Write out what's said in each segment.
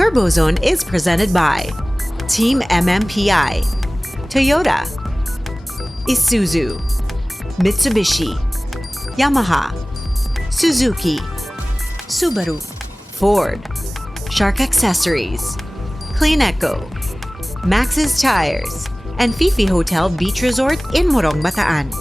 TurboZone is presented by Team MMPI, Toyota, Isuzu, Mitsubishi, Yamaha, Suzuki, Subaru, Ford, Shark Accessories, Clean Echo, Max's Tires, and Fifi Hotel Beach Resort in Morong, Bataan.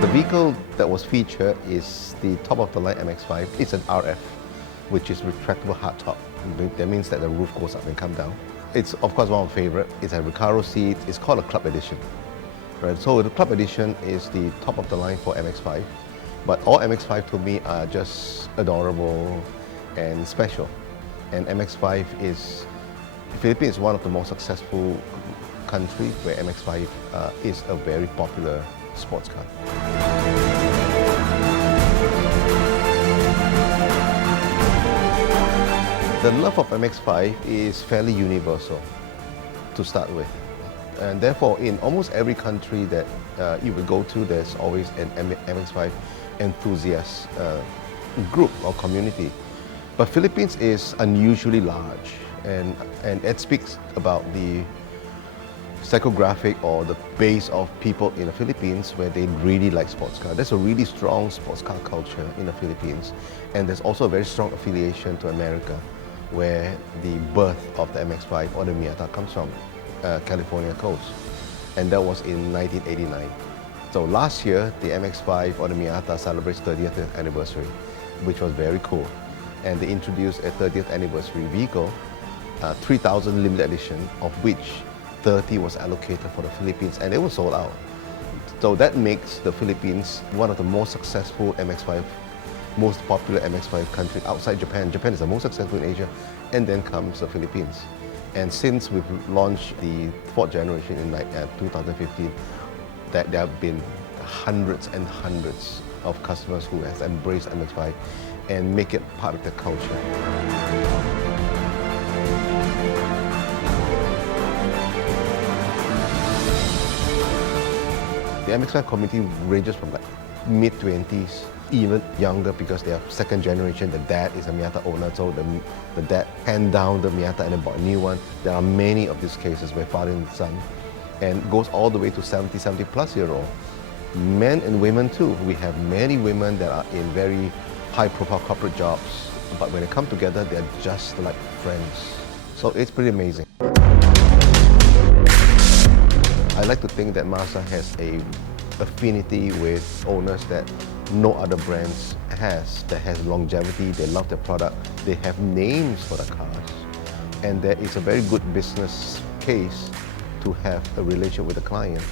The vehicle that was featured is the top-of-the-line MX-5. It's an RF, which is retractable hardtop. That means that the roof goes up and comes down. It's, of course, one of my favorite. It's a Recaro seat. It's called a Club Edition. Right? So the Club Edition is the top-of-the-line for MX-5. But all MX-5 to me are just adorable and special. And MX-5 is, Philippines is one of the most successful countries where MX-5 is a very popular sports car. The love of MX-5 is fairly universal to start with. And therefore, in almost every country that you will go to, there's always an MX-5 enthusiast group or community. But Philippines is unusually large, and it speaks about the psychographic or the base of people in the Philippines where they really like sports car. There's a really strong sports car culture in the Philippines, and there's also a very strong affiliation to America, where the birth of the MX-5 or the Miata comes from, California coast, and that was in 1989. So last year, the MX-5 or the Miata celebrates 30th anniversary, which was very cool, and they introduced a 30th anniversary vehicle, 3,000 limited edition, of which 30 was allocated for the Philippines, and it was sold out. So that makes the Philippines one of the most successful MX-5, most popular MX-5 country outside Japan. Japan is the most successful in Asia, and then comes the Philippines. And since we've launched the fourth generation in 2015, that there have been hundreds and hundreds of customers who has embraced MX-5 and make it part of their culture. The MX-5 community ranges from like mid-20s, even younger, because they are second generation. The dad is a Miata owner, so the dad hand down the Miata and then bought a new one. There are many of these cases where father and son, and goes all the way to 70 plus year old. Men and women too. We have many women that are in very high profile corporate jobs, but when they come together, they're just like friends. So it's pretty amazing. I like to think that Mazda has a affinity with owners that no other brands has, that has longevity, they love their product, they have names for the cars, and there is a very good business case to have a relationship with the client.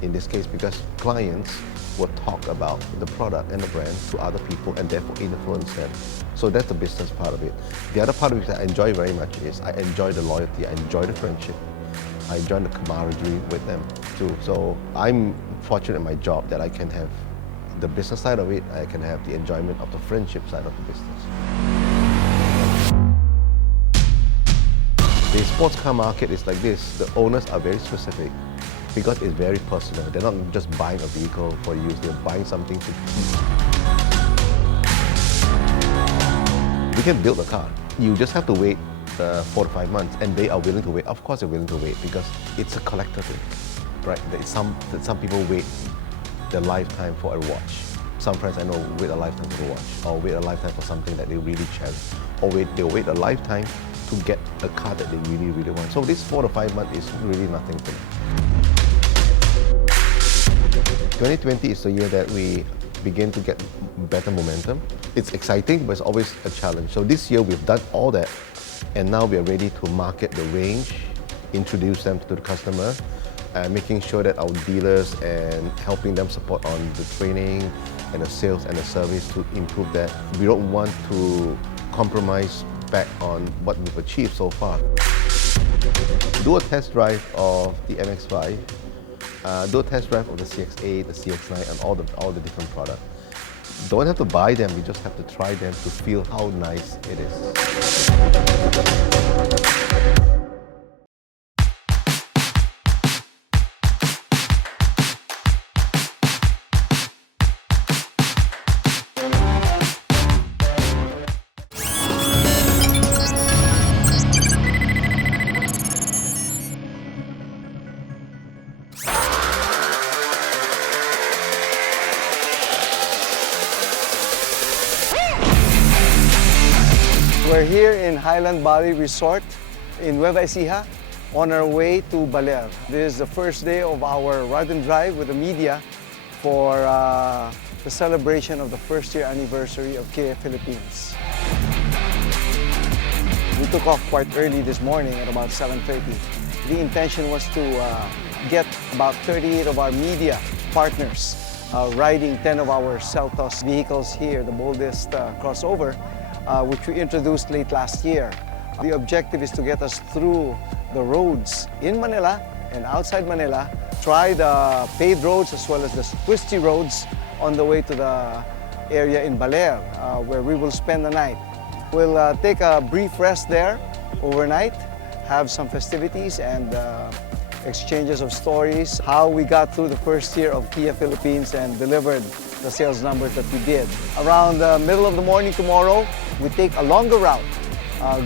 In this case, because clients will talk about the product and the brand to other people and therefore influence them. So that's the business part of it. The other part of it that I enjoy very much is I enjoy the loyalty, I enjoy the friendship. I enjoy the camaraderie with them too. So I'm fortunate in my job that I can have the business side of it, I can have the enjoyment of the friendship side of the business. The sports car market is like this. The owners are very specific because it's very personal. They're not just buying a vehicle for use, they're buying something to keep. We can build a car. You just have to wait 4 to 5 months, and they are willing to wait. Of course they're willing to wait because it's a collector thing, right? Some people wait their lifetime for a watch. Some friends I know wait a lifetime for a watch, or wait a lifetime for something that they really cherish, or they'll wait a lifetime to get a car that they really, really want. So this 4 to 5 months is really nothing to me. 2020 is the year that we begin to get better momentum. It's exciting, but it's always a challenge. So this year we've done all that, and now we are ready to market the range, introduce them to the customer, making sure that our dealers and helping them support on the training, and the sales and the service to improve that. We don't want to compromise back on what we've achieved so far. Do a test drive of the MX-5, do a test drive of the CX-8, the CX-9, and all the different products. Don't have to buy them, you just have to try them to feel how nice it is. We're here in Highland Valley Resort in Nueva Ecija on our way to Baler. This is the first day of our ride and drive with the media for the celebration of the first year anniversary of Kia Philippines. We took off quite early this morning at about 7:30. The intention was to get about 38 of our media partners riding 10 of our Seltos vehicles here, the boldest crossover, which we introduced late last year. The objective is to get us through the roads in Manila and outside Manila, try the paved roads as well as the twisty roads on the way to the area in Baler, where we will spend the night. We'll take a brief rest there overnight, have some festivities and exchanges of stories, how we got through the first year of Kia Philippines and delivered the sales numbers that we did. Around the middle of the morning tomorrow, we take a longer route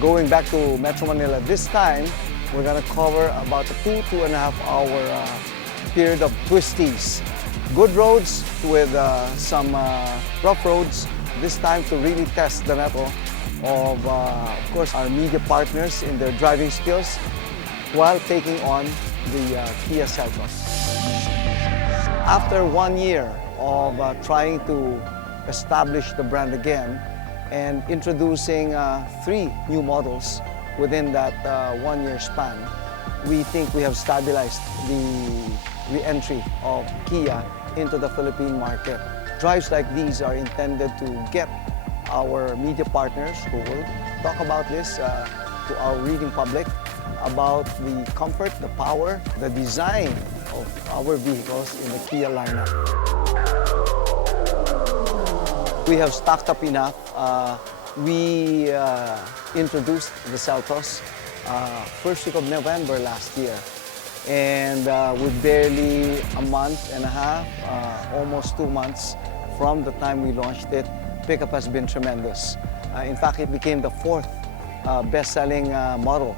going back to Metro Manila. This time, we're gonna cover about a 2.5 hour period of twisties. Good roads with some rough roads. This time to really test the mettle of course, our media partners in their driving skills while taking on the Kia Seltos. After 1 year of trying to establish the brand again and introducing 3 new models within that 1 year span, we think we have stabilized the re-entry of Kia into the Philippine market. Drives like these are intended to get our media partners who will talk about this to our reading public about the comfort, the power, the design of our vehicles in the Kia lineup. We have stocked up enough. We introduced the Seltos first week of November last year. And with barely a month and a half, almost 2 months from the time we launched it, pickup has been tremendous. In fact, it became the 4th best-selling model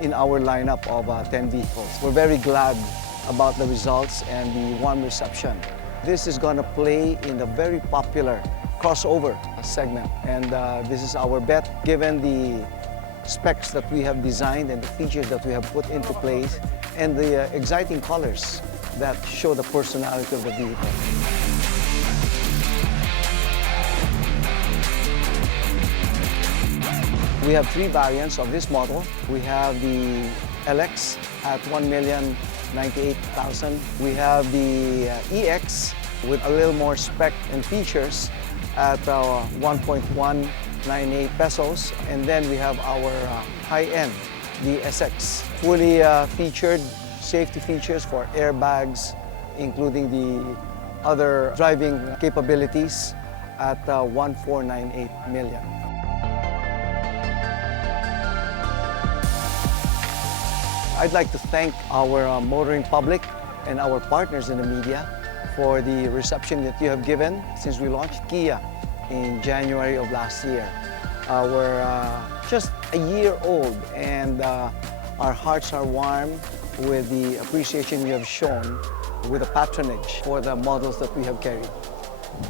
in our lineup of 10 vehicles. We're very glad about the results and the warm reception. This is going to play in the very popular crossover segment, and this is our bet given the specs that we have designed and the features that we have put into place and the exciting colors that show the personality of the vehicle. We have 3 variants of this model. We have the LX at 1,098,000. We have the EX with a little more spec and features at 1.198 pesos. And then we have our high-end, the SX. Fully featured safety features for airbags, including the other driving capabilities at 1,498 million. I'd like to thank our motoring public and our partners in the media for the reception that you have given since we launched Kia in January of last year. We're just a year old and our hearts are warm with the appreciation you have shown with the patronage for the models that we have carried.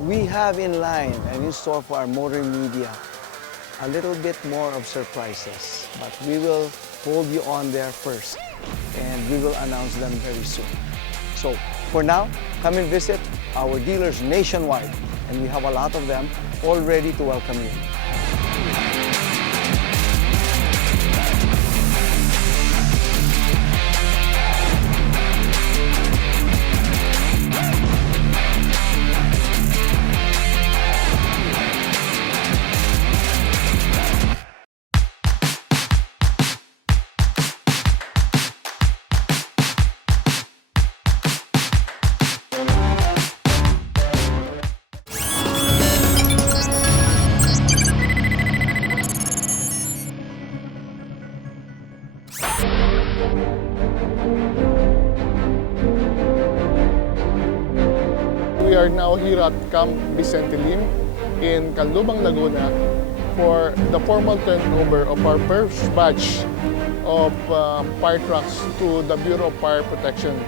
We have in line and in store for our motoring media a little bit more of surprises, but we will hold you on there first and we will announce them very soon. So for now, come and visit our dealers nationwide, and we have a lot of them all ready to welcome you. here at Camp Vicente Lim in Canlubang, Laguna for the formal turnover of our first batch of fire trucks to the Bureau of Fire Protection.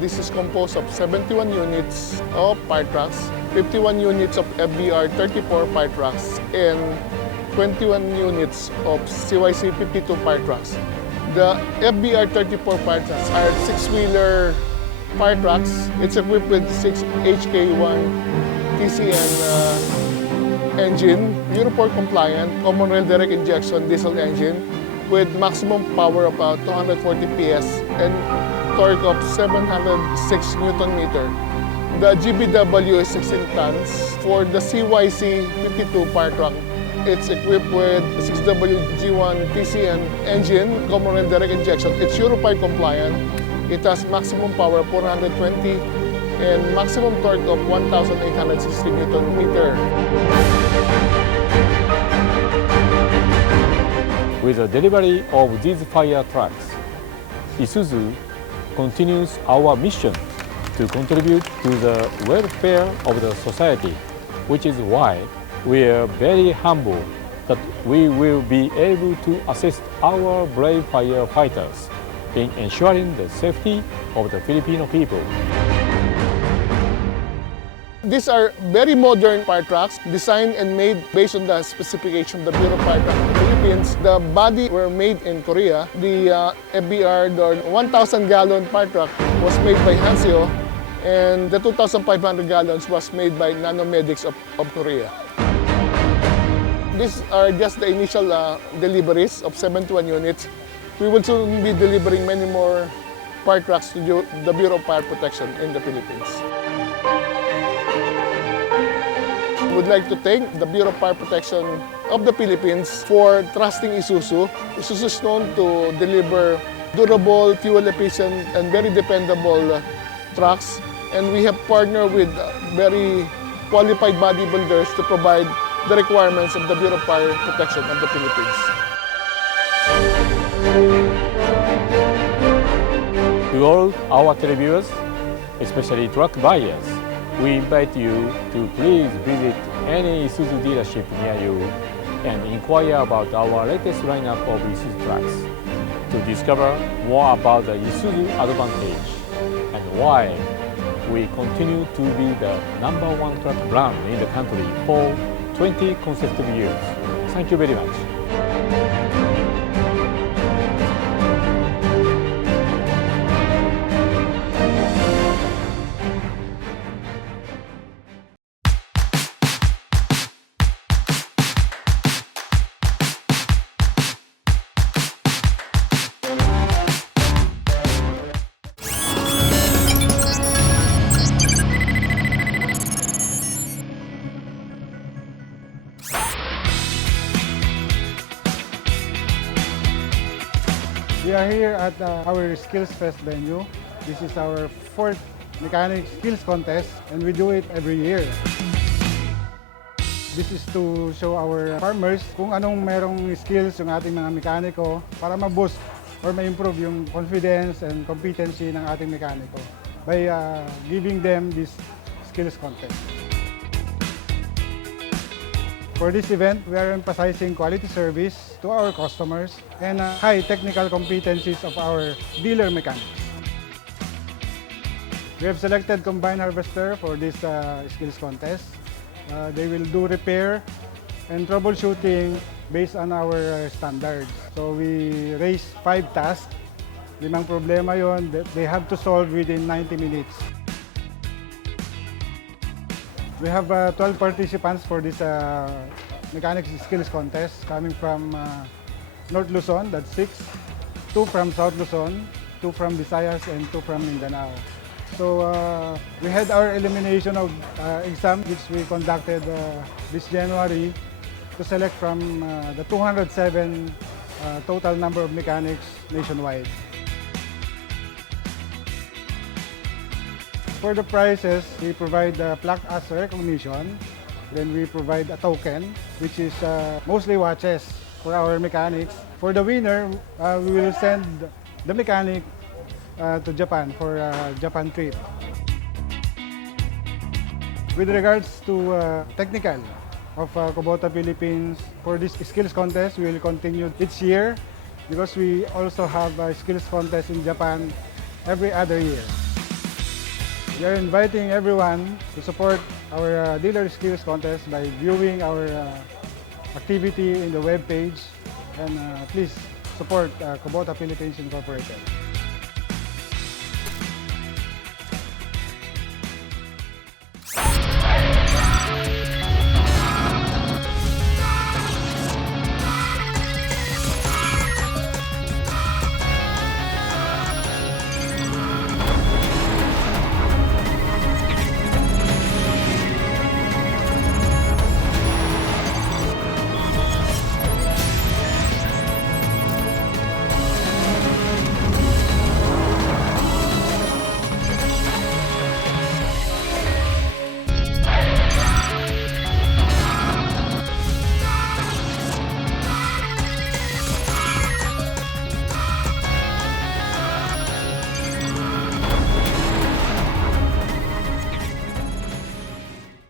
This is composed of 71 units of fire trucks, 51 units of FBR 34 fire trucks, and 21 units of CYC 52 fire trucks. The FBR 34 fire trucks are 6-wheeler fire trucks. It's equipped with 6 HK1 TCN engine, Euro 4 compliant, common rail direct injection diesel engine with maximum power of 240 PS and torque of 706 Newton meter. The GBW is 16 tons. For the CYC 52 fire truck, it's equipped with 6WG1 TCN engine, common rail direct injection. It's Euro 5 compliant. It has maximum power of 420 and maximum torque of 1,860 Newton meter. With the delivery of these fire trucks, Isuzu continues our mission to contribute to the welfare of the society, which is why we are very humble that we will be able to assist our brave firefighters in ensuring the safety of the Filipino people. These are very modern fire trucks, designed and made based on the specification of the Bureau of Fire Protection of the Philippines. The body were made in Korea. The FBR, the 1,000-gallon fire truck, was made by Hanseo, and the 2,500 gallons was made by Nanomedics of Korea. These are just the initial deliveries of 71 units. We will soon be delivering many more fire trucks to the Bureau of Fire Protection in the Philippines. I would like to thank the Bureau of Fire Protection of the Philippines for trusting Isuzu. Isuzu is known to deliver durable, fuel-efficient, and very dependable trucks. And we have partnered with very qualified bodybuilders to provide the requirements of the Bureau of Fire Protection of the Philippines. To all our televiewers, especially truck buyers, we invite you to please visit any Isuzu dealership near you and inquire about our latest lineup of Isuzu trucks to discover more about the Isuzu advantage and why we continue to be the #1 truck brand in the country for 20 consecutive years. Thank you very much. We are here at our Skills Fest venue. This is our 4th mechanic skills contest and we do it every year. This is to show our farmers kung anong merong skills yung ating mga mekaniko para ma-boost or ma-improve yung confidence and competency ng ating mekaniko by giving them this skills contest. For this event, we are emphasizing quality service to our customers and high technical competencies of our dealer mechanics. We have selected combine harvester for this skills contest. They will do repair and troubleshooting based on our standards. So we raise 5 tasks. 5 problema yon that they have to solve within 90 minutes. We have 12 participants for this mechanics skills contest coming from North Luzon, that's 6, 2 from South Luzon, 2 from Visayas, and 2 from Mindanao. So we had our elimination of exam which we conducted this January to select from the 207 total number of mechanics nationwide. For the prizes, we provide plaque as recognition. Then we provide a token, which is mostly watches for our mechanics. For the winner, we will send the mechanic to Japan for a Japan trip. With regards to technical of Kubota Philippines, for this skills contest, we will continue each year because we also have a skills contest in Japan every other year. We are inviting everyone to support our dealer skills contest by viewing our activity in the web page, and please support Kubota Philippines Incorporated.